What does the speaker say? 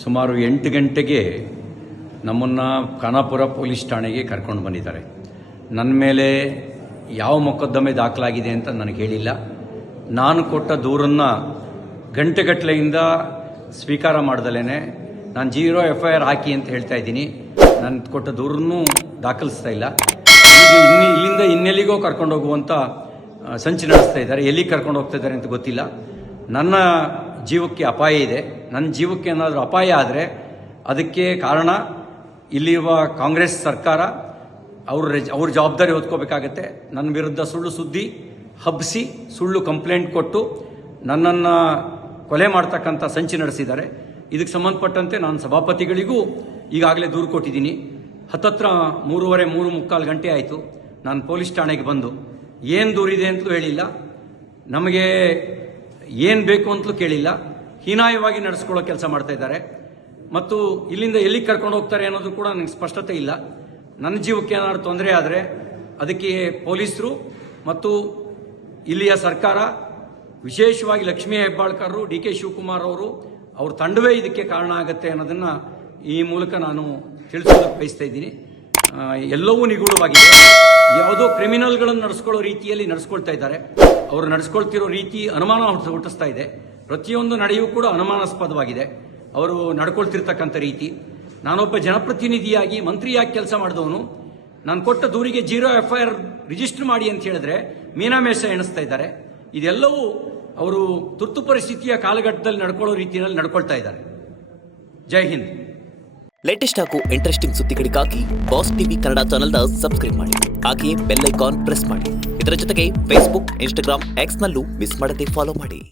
ಸುಮಾರು 8 ಗಂಟೆಗೆ ನಮ್ಮನ್ನು ಖಾನಾಪುರ ಪೊಲೀಸ್ ಠಾಣೆಗೆ ಕರ್ಕೊಂಡು ಬಂದಿದ್ದಾರೆ. ನನ್ನ ಮೇಲೆ ಯಾವ ಮೊಕದ್ದಮೆ ದಾಖಲಾಗಿದೆ ಅಂತ ನನಗೆ ಹೇಳಿಲ್ಲ. ನಾನು ಕೊಟ್ಟ ದೂರನ್ನು ಗಂಟೆಗಟ್ಟಲೆಯಿಂದ ಸ್ವೀಕಾರ ಮಾಡ್ದಲೇ ನಾನು 0 FIR ಹಾಕಿ ಅಂತ ಹೇಳ್ತಾ ಇದ್ದೀನಿ. ನಾನು ಕೊಟ್ಟ ದೂರನ್ನು ದಾಖಲಿಸ್ತಾ ಇಲ್ಲ. ಈಗ ಇಲ್ಲಿಂದ ಇನ್ನೆಲ್ಲಿಗೋ ಕರ್ಕೊಂಡು ಹೋಗುವಂಥ ಸಂಚು ನಡೆಸ್ತಾ ಇದ್ದಾರೆ. ಎಲ್ಲಿಗೆ ಕರ್ಕೊಂಡು ಹೋಗ್ತಾ ಇದ್ದಾರೆ ಅಂತ ಗೊತ್ತಿಲ್ಲ. ನನ್ನ ಜೀವಕ್ಕೆ ಅಪಾಯ ಇದೆ. ನನ್ನ ಜೀವಕ್ಕೆ ಏನಾದರೂ ಅಪಾಯ ಆದರೆ ಅದಕ್ಕೆ ಕಾರಣ ಇಲ್ಲಿರುವ ಕಾಂಗ್ರೆಸ್ ಸರ್ಕಾರ. ಅವ್ರ ಜವಾಬ್ದಾರಿ ಹೊತ್ಕೋಬೇಕಾಗತ್ತೆ. ನನ್ನ ವಿರುದ್ಧ ಸುಳ್ಳು ಸುದ್ದಿ ಹಬ್ಬಿಸಿ ಸುಳ್ಳು ಕಂಪ್ಲೇಂಟ್ ಕೊಟ್ಟು ನನ್ನನ್ನು ಕೊಲೆ ಮಾಡ್ತಕ್ಕಂಥ ಸಂಚು ನಡೆಸಿದ್ದಾರೆ. ಇದಕ್ಕೆ ಸಂಬಂಧಪಟ್ಟಂತೆ ನಾನು ಸಭಾಪತಿಗಳಿಗೂ ಈಗಾಗಲೇ ದೂರು ಕೊಟ್ಟಿದ್ದೀನಿ. ಹತ್ತತ್ರ 3:45 ಗಂಟೆ ಆಯಿತು ನಾನು ಪೊಲೀಸ್ ಠಾಣೆಗೆ ಬಂದು. ಏನು ದೂರಿದೆ ಅಂತಲೂ ಹೇಳಿಲ್ಲ, ನಮಗೆ ಏನು ಬೇಕು ಅಂತಲೂ ಕೇಳಿಲ್ಲ. ಹೀನಾಯವಾಗಿ ನಡೆಸ್ಕೊಳ್ಳೋ ಕೆಲಸ ಮಾಡ್ತಾ ಇದ್ದಾರೆ. ಮತ್ತು ಇಲ್ಲಿಂದ ಎಲ್ಲಿಗೆ ಕರ್ಕೊಂಡು ಹೋಗ್ತಾರೆ ಅನ್ನೋದು ಕೂಡ ನನಗೆ ಸ್ಪಷ್ಟತೆ ಇಲ್ಲ. ನನ್ನ ಜೀವಕ್ಕೆ ಏನಾದರೂ ತೊಂದರೆ ಆದರೆ ಅದಕ್ಕೆ ಪೊಲೀಸರು ಮತ್ತು ಇಲ್ಲಿಯ ಸರ್ಕಾರ, ವಿಶೇಷವಾಗಿ ಲಕ್ಷ್ಮೀ ಹೆಬ್ಬಾಳ್ಕರ್, DK ಶಿವಕುಮಾರ್ ಅವ್ರ ತಂಡವೇ ಇದಕ್ಕೆ ಕಾರಣ ಆಗುತ್ತೆ ಅನ್ನೋದನ್ನು ಈ ಮೂಲಕ ನಾನು ತಿಳಿಸೋದಕ್ಕೆ ಬಯಸ್ತಾ ಇದ್ದೀನಿ. ಎಲ್ಲವೂ ನಿಗೂಢವಾಗಿದೆ. ಯಾವುದೋ ಕ್ರಿಮಿನಲ್ಗಳನ್ನು ನಡೆಸ್ಕೊಳ್ಳೋ ರೀತಿಯಲ್ಲಿ ನಡೆಸ್ಕೊಳ್ತಾ ಇದ್ದಾರೆ. ಅವರು ನಡೆಸ್ಕೊಳ್ತಿರೋ ರೀತಿ ಅನುಮಾನ ಹುಟ್ಟಿಸ್ತಾ ಇದೆ. ಪ್ರತಿಯೊಂದು ನಡೆಯೂ ಕೂಡ ಅನುಮಾನಾಸ್ಪದವಾಗಿದೆ ಅವರು ನಡ್ಕೊಳ್ತಿರ್ತಕ್ಕಂಥ ರೀತಿ. ನಾನೊಬ್ಬ ಜನಪ್ರತಿನಿಧಿಯಾಗಿ ಮಂತ್ರಿಯಾಗಿ ಕೆಲಸ ಮಾಡಿದವನು. ನಾನು ಕೊಟ್ಟ ದೂರಿಗೆ 0 FIR ರಿಜಿಸ್ಟರ್ ಮಾಡಿ ಅಂತ ಹೇಳಿದ್ರೆ ಮೀನಾಮೇಷ ಎಣಿಸ್ತಾ ಇದ್ದಾರೆ. ಇದೆಲ್ಲವೂ ಅವರು ತುರ್ತು ಪರಿಸ್ಥಿತಿಯ ಕಾಲಘಟ್ಟದಲ್ಲಿ ನಡ್ಕೊಳ್ಳೋ ರೀತಿಯಲ್ಲಿ ನಡ್ಕೊಳ್ತಾ ಇದ್ದಾರೆ. ಜೈ ಹಿಂದ್. ಲೇಟೆಸ್ಟ್ ಹಾಗೂ ಇಂಟ್ರೆಸ್ಟಿಂಗ್ ಸುದ್ದಿಗಳಿಗಾಗಿ ಬಾಸ್ ಟಿವಿ ಕನ್ನಡ ಚಾನೆಲ್ನ ಸಬ್ಸ್ಕ್ರೈಬ್ ಮಾಡಿ. ಹಾಗೆಯೇ ಬೆಲ್ ಐಕಾನ್ ಪ್ರೆಸ್ ಮಾಡಿ. ಇದರ ಜೊತೆಗೆ ಫೇಸ್ಬುಕ್, ಇನ್ಸ್ಟಾಗ್ರಾಮ್, X ನಲ್ಲೂ ಮಿಸ್ ಮಾಡದೆ ಫಾಲೋ ಮಾಡಿ.